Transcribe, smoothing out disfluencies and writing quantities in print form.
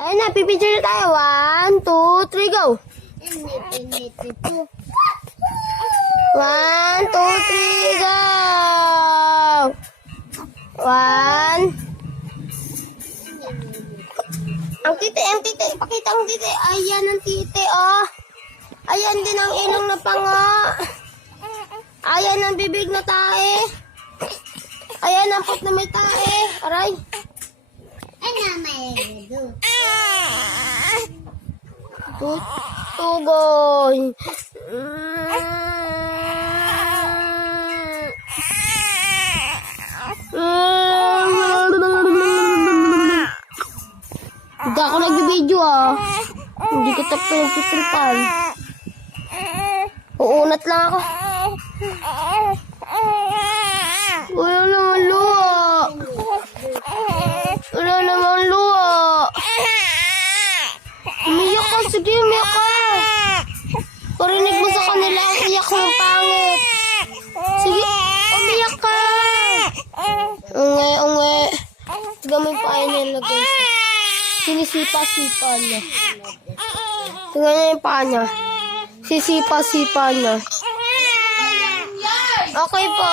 Ayun na, pipicture na tayo. 1, 2, 3, go! 1, 2, 3, go! 1. Ang titi. Pakita ang titi. Ayan ang titi, oh. Ayan din ang ilong na panga. Ayan ang bibig na tae. Ayan ang put na may tae. Aray. Tugoy. Hindi ako nagbibideo, ah. Hindi kita pinagtitripan. Uunat lang ako. Wala naman luha. Wala naman luha. Umiyak ka. Sige, umiyak ka. Parinig mo sa kanila ang iyak ng pangit. Sige, umiyak ka. Unge. Gamay pa kayo nilagay siya. Sinisipa-sipa niya. Tingnan niya yung paa niya. Sisipa-sipa niya. Okay po.